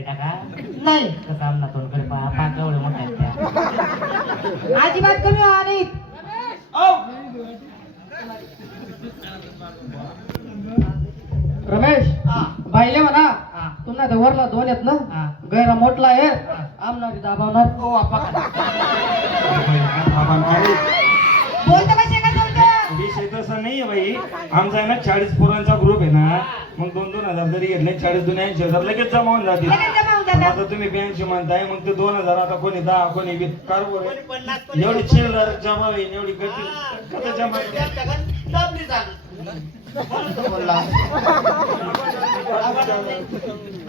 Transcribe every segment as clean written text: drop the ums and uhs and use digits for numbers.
तरी टाका नाही कसं आमना तोंडकडे पाच एवढे मोठा आहेत त्या अजिबात कमी व्हा नाही. रमेश बाईले म्हणा तुम्हाला ते वरला दोन आहेत ना गैरा मोठला आहे आमनारी दाबावणार बोलतो कसे का बोलतो विषय तसा नाहीये बाई. आमचा आहे ना 40 पोरांचा ग्रुप आहे ना, मग 2,000 जरी घेतले 40 दुने 80,000 लगेच जमा होऊन जातील. लगेच जमा होऊन जातात. आता तुम्ही 82 म्हणताय, मग ते 2,000 आता कोणी 10 कोणी 20 कारवर एवढी चिल्लर जमा होईल एवढी गती कधी जमा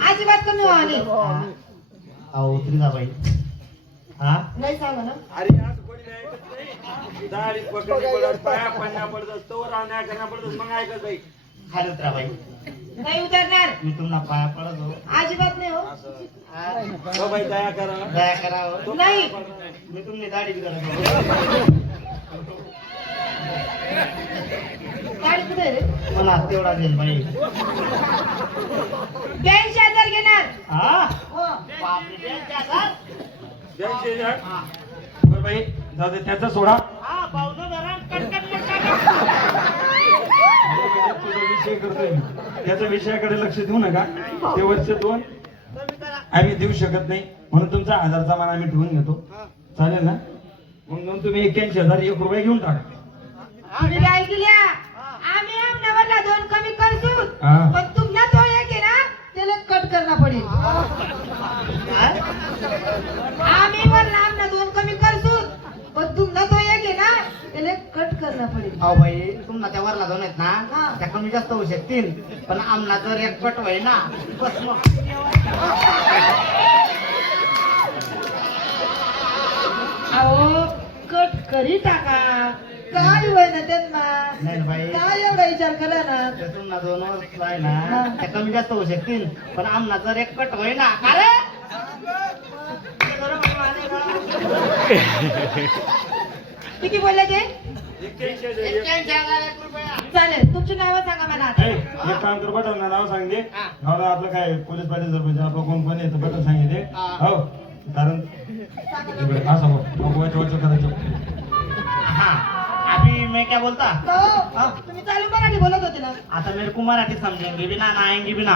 अजिबात कमी व्हा नाही. अहो उतरी जा बाई. हा नाही सांगा ना अरे आज कोणी नाही ऐकत नाही. दाढी पकडली पडत पाया पडण्या पडत तोवर आणण्या करणं पडत मग ऐकत बाई. खाली उतरा बाई. नाही उतरणार मी तुम्हाला पाया पडत हो. अजिबात नाही हो हो बाई दया करा. दया करावं. नाही मी तुमची दाढी बी करत गाडी कुठे आहे रे मला तेवढा देईल बाई. 82,000 घेणार हा हो बापरे, 82,000? 82,000? बरं बाई जाऊ दे त्याचा सोडा. हा पावलं जरा कटकट तुझा विषय करतोय मी. त्याच्या विषयाकडे लक्ष देऊ नका. ते वरचे 2 आम्ही देऊ शकत नाही म्हणून तुमचा 1000चा मान आम्ही ठेवून घेतो. चालेल ना? मग तुम्ही 81,000 1 रुपये घेऊन टाका. तुम्ही काय केल्या आम्ही आमनावरला 2 कमी करतो हा. पण तुम्हाला तो एक आहे ना त्याला कट करना पडेल. आम्ही वरला आमना 2 कमी करतो पण तुम्हाला तो एक आहे ना त्याला कट करना पडेल. अहो बाई तुम्हाला त्या वरला दोन आहेत हा. ना त्या कमी जास्त होऊ शकतील पण आमना जर एक कट होई ना बस मग अहो कट करी टाका काय होय ना त्यांना नाही ना बाई. काय एवढा विचार करा ना त्या तुम्हाला 2 वर्ष आहे हा. ना त्या कमी जास्त होऊ शकतील पण आमना जर एक कट होई ना अरे किती बोलले ते 81,000. 81,000 रुपया. चालेल तुमची नावं सांगा मला आता. ए, एक काम कर बटन नाव सांगते. गावाला आपलं काय पोलीस पाटील सरपंच आपलं कोण कोण येतं बटन सांगितले. हो कारण सांगा असं बघ वाच करायचं. हाँ अभी मैं क्या बोलता ना. हो, तुम्ही चालू मराठी बोलत होते ना आता मेरे को मराठी समझेंगे भी ना आएंगे भी ना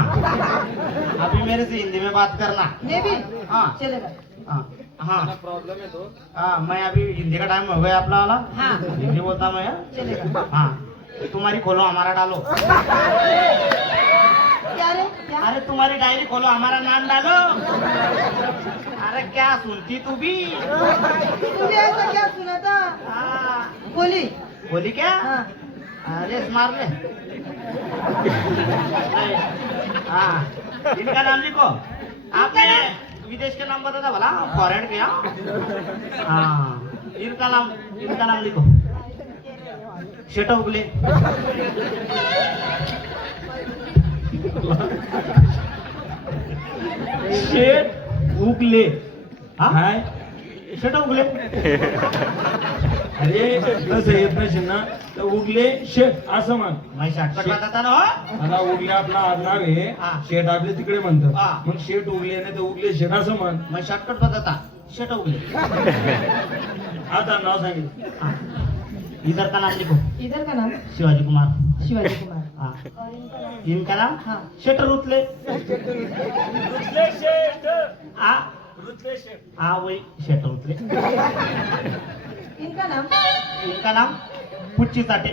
अभी मेरे से हिंदी में बात करना. ने भी हाँ चलेगा हाँ हाँ प्रॉब्लेम आहे तो. हाँ मैं अभी हिंदी का टाइम हो गया अपना वाला. हाँ हिंदी बोलता मैं. चलेगा. हाँ तुम्हारी खोलो हमारा डालो. क्या रे क्या अरे तुम्हारी डायरी खोलो हमारा नाम डालो. अरे क्या सुनती तू भी. तुम्ही ऐसा क्या सुना था हाँ बोली बोली क्या. हाँ अरे मार ले. हाँ इनका नाम लिखो. आपने विदेश का नाम बता था भला फॉरेन किया. हाँ इनका नाम लिखो. शेट उगले. शेट उगले. हाँ काय शेट उगले. अरे तसं येत नसेल ना तर उगले शेट असं म्हण. मैं शॉर्टकट बताता ना हो. आता उगले आपला आडनाव आहे. हा. शेट आपले तिकडे हा. म्हणतात. मग शेट उगले नाही तर उगले शेट असं म्हण. मैं शॉर्टकट बताता शेट उगले. आता नाव सांगितलं. हाँ इधर का नाम लिखो. इधर का नाम शिवाजी कुमार. शिवाजी कुमार हाँ और इनका नाम इनका नाम हाँ शेटर उतले. रुतले शेट. हाँ रुतले शेट. हाँ वही शेटर उतले. इनका नाम इनका नाम पुच्ची साठे.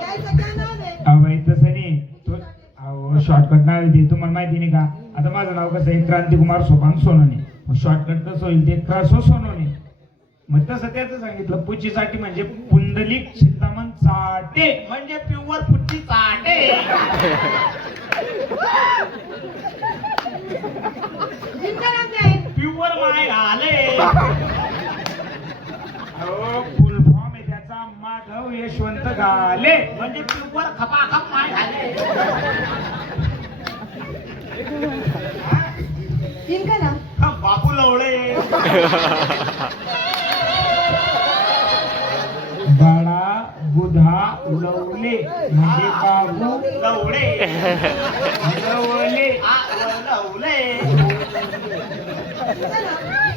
यायचं काय नाव आहे अहो बाई तसं नाही तो अहो शॉर्टकट नाव आहे ते तुम्हाला माहिती नाही का. आता माझं नाव कसं आहे क्रांतिकुमार सोपान सोनोने. मग शॉर्टकट कसं होईल ते क्रासो सोनोने. मग तसं त्याचं सांगितलं पुचीसाठी म्हणजे पुंडलिक चिंतामण चाटे म्हणजे प्युअर पुच्ची साठे. इनका नाम क्या है प्युअर माय घाले. अहो फुल फॉर्म आहे त्याचा माधव यशवंत गाले. म्हणजे प्युअर खपाखप माय घाले. इनका नाम बापू लवडे. बाळा बुधा लवले म्हणजे बाबू लवडे लवले. लवले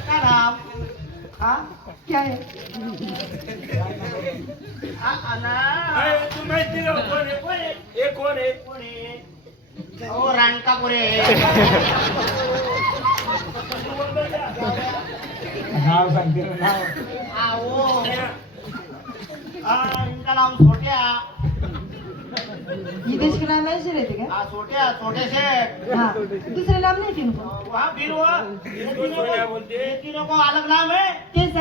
का नाम हा क्या है तू माहिती ना कोण आहे? कोण आहे? हे कोण आहे? कोणी ओ रानकापुरे नाव सांगते ना, नाव. आओ इनका नाम छोट्या विदेश का नाम ऐसे रहते क्या छोट्या छोटे शेठ हाँ दूसरे नाम नहीं थे उनको वहाँ फिर वो ये तीनों को अलग नाम है कैसा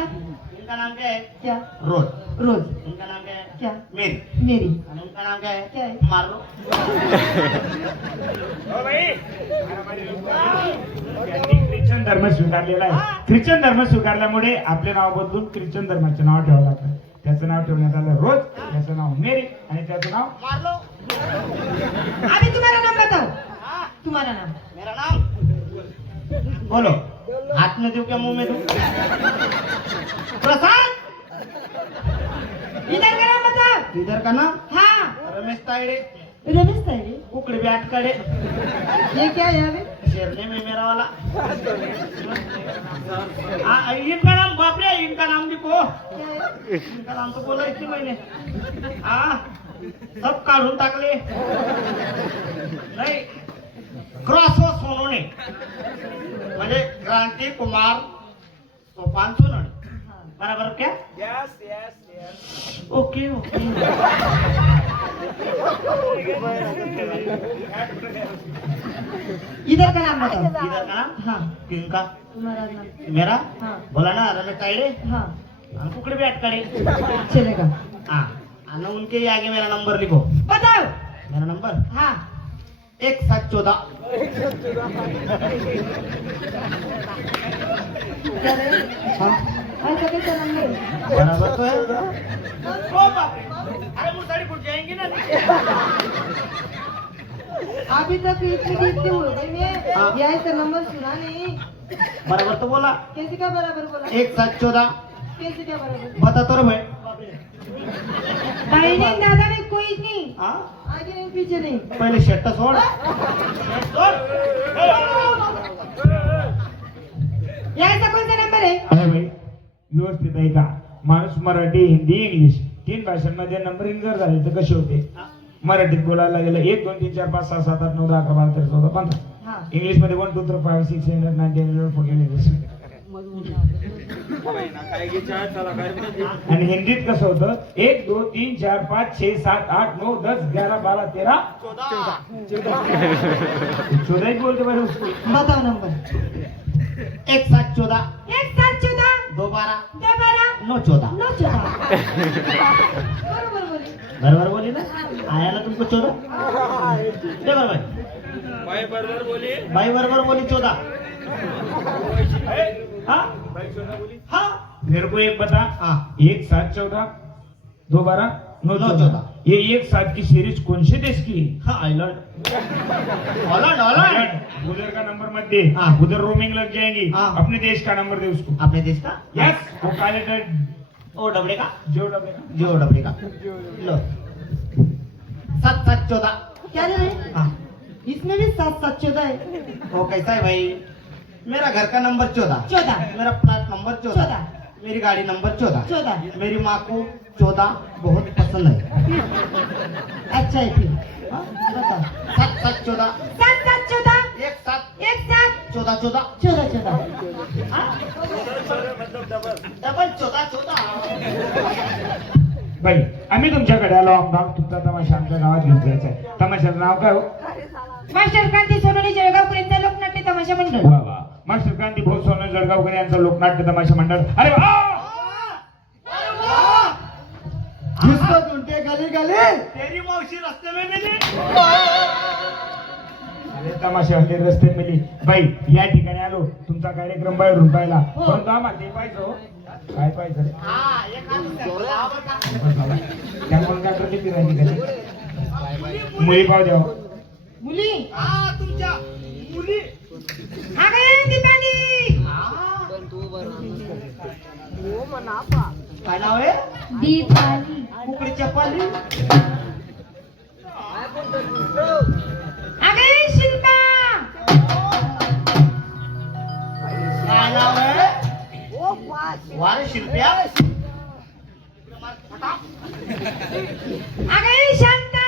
इनका नाम क्या है क्या रोज रोज इनका नाम क्या है क्या मेरी मेरी और इनका नाम क्या क्या है है? मार लो त्यांनी ख्रिश्चन धर्म स्वीकारलेला आहे. ख्रिश्चन धर्म स्वीकारल्यामुळे आपले नाव बदलून ख्रिश्चन धर्माचे नाव ठेवावं लागतं. त्याचं नाव ठेवण्यात आलं रोज, त्याचं नाव मेरी आणि त्याचं नाव मार लो अभी तुम्हारा नाम बताओ हाँ तुम्हारा नाम मेरा नाम बोलो हाथ में दूं क्या मुंह में दूं प्रसाद इधर का नाम बताओ इधर का नाम हाँ रमेश तायडे रमेश तायडे कुकड़ी बैठ करे ये क्या है अभी शेरने में मेरा वाला इनका नाम बापरे इनका नाम लिखो क्या है इनका नाम तो बोला इतनी मैंने सब काढून टाकले नाही क्रॉस हो सोनवणे म्हणजे क्रांती कुमार सोपान सोनवणे बराबर क्या ओके ओके इधर का नाम बताओ इधर का नाम हाँ किनका तुम्हारा नाम मेरा हाँ बोला ना रमेश तायडे हाँ और कुकड़ी बैठ करे चलेगा हाँ और उनके ही आगे मेरा नंबर लिखो बताओ मेरा नंबर हाँ 1714 क्या रे हाँ ऐसा कैसा नंबर है बराबर तो है ओ बाप रे अरे मुसाड़ी फूट जाएंगे ना अभी तक इतनी हो गई है हाँ। ये ऐसा नंबर सुना नहीं बराबर तो बोला कैसे क्या बराबर बोला 1714 कैसे क्या बराबर बता तो रे भाई भाई नहीं दादा नहीं कोई नहीं हाँ आगे नहीं पीछे नहीं पहले शर्ट सोड शर्ट सोड ये ऐसा कौन सा नंबर है अरे भाई व्यवस्थित आहे का? माणूस मराठी हिंदी इंग्लिश 3 भाषांमध्ये नंबरिंग जर झाले तर कसे होते? मराठीत बोलायला गेलं 1 2 3 4 5 6 7 8 9 10 11 12 13 14 15 हाँ इंग्लिश मध्ये 1 2 3 4 5 6 7 8 9 10 11 आणि हिंदीत कसं होतं 1 2 3 4 5 6 7 8 9 10 11 12 13 14 ही बोलते भाई उसको. बताओ नंबर 1714 1714 212 12 914 914 बरोबर बोली बराबर बोली ना आया ना तुमको 14 दे भाई भाई बराबर बोली 14 हाँ हाँ मेरे को एक बता. हाँ 1 7 14 2 12 9 14 14. ये 1 7 की सीरीज कौन से देश की है? हाँ आइलैंड हॉलैंड हॉलैंड उधर का नंबर मत दे. हाँ. उधर रोमिंग लग जाएगी. हाँ. अपने देश का नंबर दे उसको. अपने देश का यस वो काले ओ डबड़े का जो डबे का. जो डबड़े का लो 7 क्या रे भाई हाँ इसमें भी 7 है वो कैसा है भाई मेरा घर का नंबर 14 14 मेरा फ्लैट नंबर 14 14 मेरी गाड़ी नंबर 14 14 मेरी माँ को 14 बहुत पसंद है अच्छा है फिर हाँ? बताओ 7 14 7 14 एक साथ 1 7 14 14 हाँ? डबल 14 भाई आम्ही तुमच्याकडे आलो आमगाव तुमचा तमाशा आमच्या गावात घेऊन जायचा आहे. तमाशाचं नाव काय हो? मास्टर क्रांती सोनवणे जळगावकरांचा लोकनाट्य तमाशा मंडळ वा वा. मास्टर क्रांती भाऊ सोनवणे जळगावकर यांचं लोकनाट्य तमाशा मंडळ. अरे वा. जिसको ढूंढे गली गली तेरी मौसी रास्ते में मिली अरे तमाशावाले रस्ते मिली. बाई या ठिकाणी आलो तुमचा कार्यक्रम बाहेरून पाहिला परंतु आम्हाला ते पाहिजे हो. काय पाहिजे रे? हाँ एक आदमी बराबर का त्यामुळे काय प्रतिक्रिया राहिली का? मुली पाव द्या. मुली हाँ तुमच्या मुली आ गए दीपाली हाँ काय नाव आहे दीपाली. कुकडीच्या पाली. अगे शिल्पा. काय नाव आहे? वारे शिल्प्या. अगे शांता.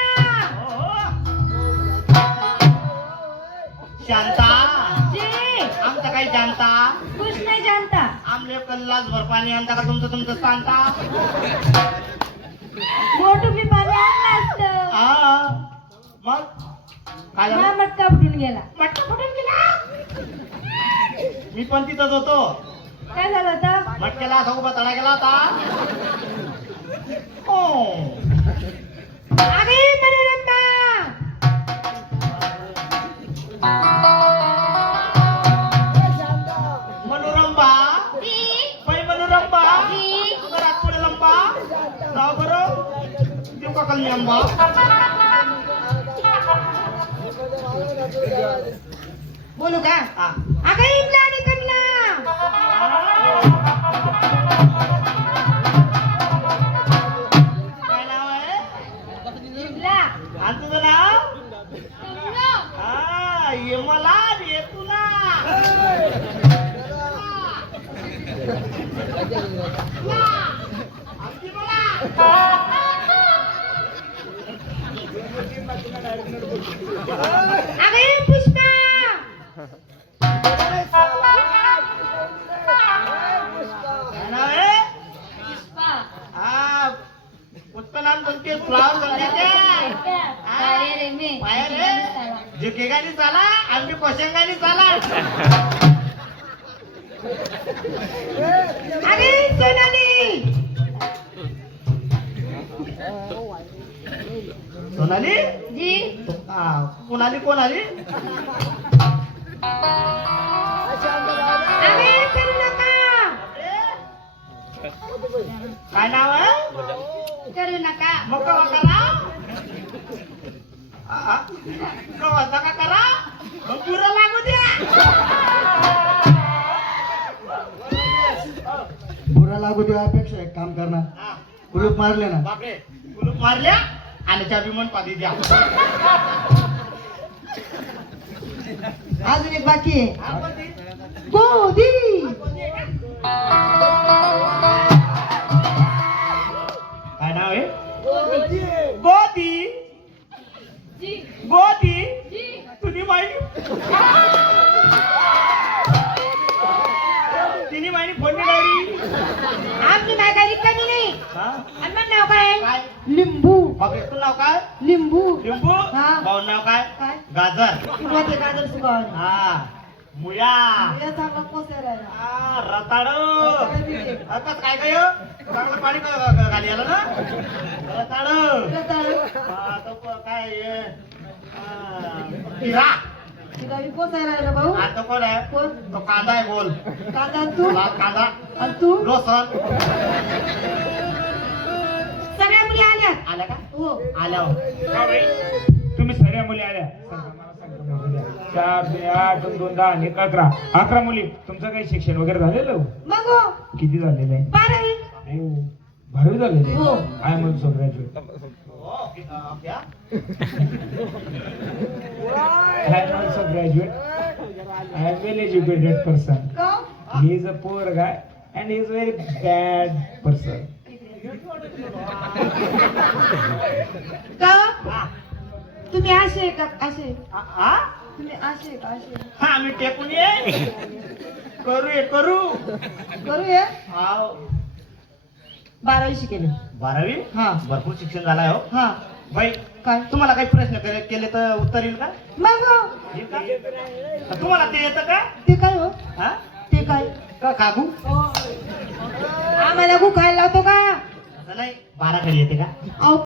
शांता. जी आमचं काही जानता. कुछ नाही जानता. आमले कल्लाच भर पाणी आणता का तुमचं सांगता. मोठू मी पाणी आणलं असतं. हा मग काय झालं? मटका फुटून गेला. मटका फुटून गेला. मी पण तिथंच होतो. काय झालं होतं? मटक्याला असा उभा तडा गेला होता. हो. अगे मनोरंगा. मनोरंबा. बाई मनोरंबा. घरात पुढे लंबा. नाव बरं देऊ का कलमी आंबा. बोलू का? हा. अगे इमला आणि कमला. काय नाव आहे? इमला. आणि तुझं नाव? हा ये मला ये तुला. आमची मला. अगे पुष्पा. काय नाव आहे? हा उसका नाम सुन के फ्लावर समझे क्या? अरे रे मैं. पाया रे झुकेगा नहीं साला. आम्ही कोशेंगा नहीं साला. अगे सोनाली. सोनाली. जी कोणाली कोण आली? अगे करू नका. काय नाव आहे? करू नका. मग कवा करा. कवा नका करा. मग पुरं लागू द्या. बुरा लागू देवापेक्षा एक काम करणार, हा. कुलूप मारले ना. बापरे कुलूप मारल्या आणि चाबी मन पादी द्या. अजून एक बाकी आहे. हा, कोणती? गोदी. काय नाव आहे? गोदी. गोदी. तुझी माहिती तिने माहिती फोडली डायरी. आपली माघारी कमी नाही. हा? आणि मग नाव काय? काय? लिंबू. बापरे तुझं नाव काय? लिंबू. लिंबू. हा. भाऊ नाव काय? काय? गाजर. किंवा ते गाजर सुकावून. हा मुया. या चांगला कोसेरा आहे. हा रताळू. रताळू बिटे. कसं काय काय चांगलं पाणी खाली आलं ना. रताळू. रताळू. हा, तो काय हे, हिरा. तिला बी कोसायला आहे ना भाऊ. हा तो कोण आहे? कोण? तो कांदा आहे गोल. कांदा आणि तू. लाल कांदा. आणि तू. लोसन. सगळ्या मुली आल्यात. आल्या का? हो. आल्या हो. का बाई? तुम्ही सर्या मुली आल्या. सांगा, मला सांगा, मला द्या. 4, 3, 8, 2, 10, 11. 11 मुली. तुमचं काही शिक्षण वगैरे झालेलं हो? मग हो. किती झालेलं आहे? 12वी. हो 12वी झालेलं हो. आहे. I am graduate. हो, क्या? I am also graduate. I am well educated person. का? He is a poor guy and he is very bad person. का? हा. तुम्ही असे का? असे. हा? तुम्ही असे का? असे. हा आम्ही टेकून ये. करू. करूया. हाव. 12वी शिकेले. 12वी. हा. भरपूर शिक्षण झालाय हो. हा. बाई काय? तुम्हाला काही प्रश्न केले तर उत्तर येईल का? मग हो. येईल का? तुम्हाला ते येतं का? ते काय हो? हा? ते काय? का कागू? आम्हाला गु खायला लावतो का? असं नाही 12 कडे येते का? अहो